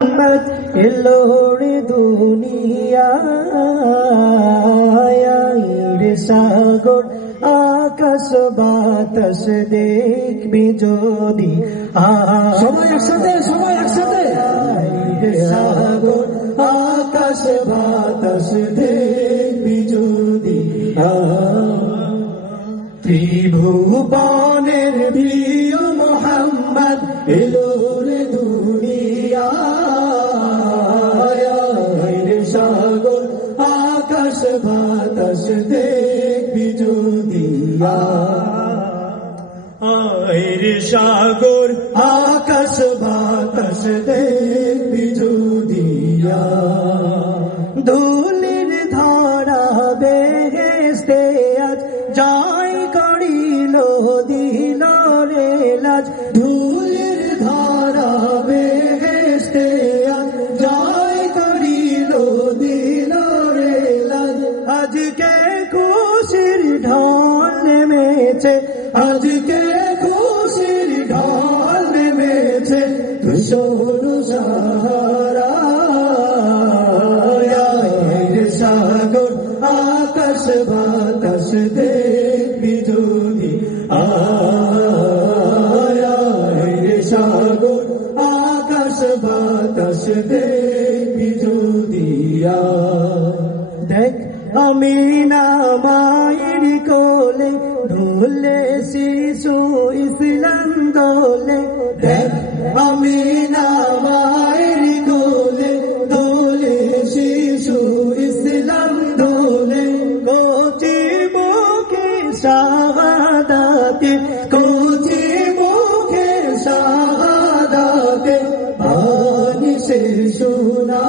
মোহাম্মদ এলো রে দুনিয়ায় রে সাগর আকাশ বাতাস দেখবি যদি সবাই একসাথে রে সাগর আকাশ বাতাস দেখবি যদি ত্রিভুবনের প্রিয় মোহাম্মদ এলো রে দুনিয়ায় রে সাগর আকাশ বাতাস দেখবি যদি রে সাগর আকাশ বাতাস দেখবি যদি ধুলির ধারা বেহেশতে আজ জয় করিল দিল রে লাজ ধুলির ধারা বেহেশতে আজ জয় করিল দিল রে লাজ আজকে খুশির ঢল নেমেছে আজকে খুশির ঢল নেমেছে ধূসর সাহারা সাগর আকাশ বাতাস দেখবি যদি সাগর আকাশ বাতাস দেখবি যদি দেখ আমি না মায়ের কোলে ঢোলে শিশু ইসলাম দোলে দেখ আমি না মায়ের কোলে দোলে শিশু ইসলাম দোলে কোচি মুখে শাহাদাতে কোচি মুখে শাহাদাতে বাণী সে শোনা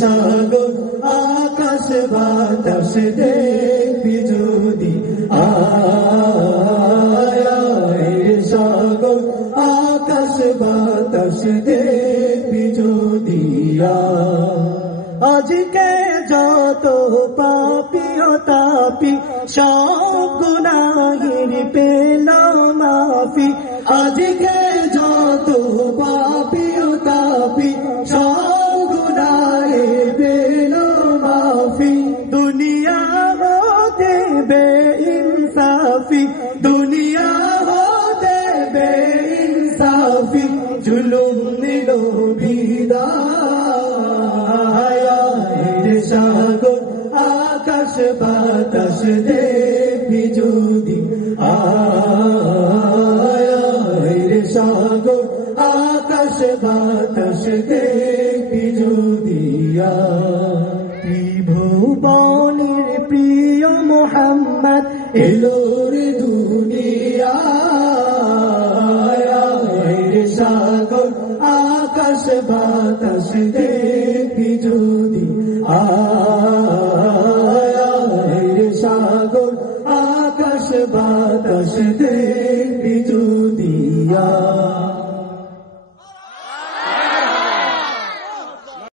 সাগর আকাশ বাতাস দেখবি যদি সাগর আকাশ বাতাস দেখবি যদি আজকে যত পাপি ও তাপি সব গুনাহের পেল মাফি আজকে যত পাপি ও তাপি সব গুনাহের পেল মাফি দুনিয়া হতে বেইনসাফি দুনিয়া হতে বেইনসাফি জুলুম নিল বিদায় সাগর আকাশ বাতাস দেখবি যদি রে সাগর আকাশ বাতাস দেখবি যদি ত্রিভুবনের প্রিয় মোহাম্মদ এলো রে দুনিয়ায় সাগর আকাশ বাতাস দেখবি যদি সাগর আকাশ বাতাস দেখবি যদি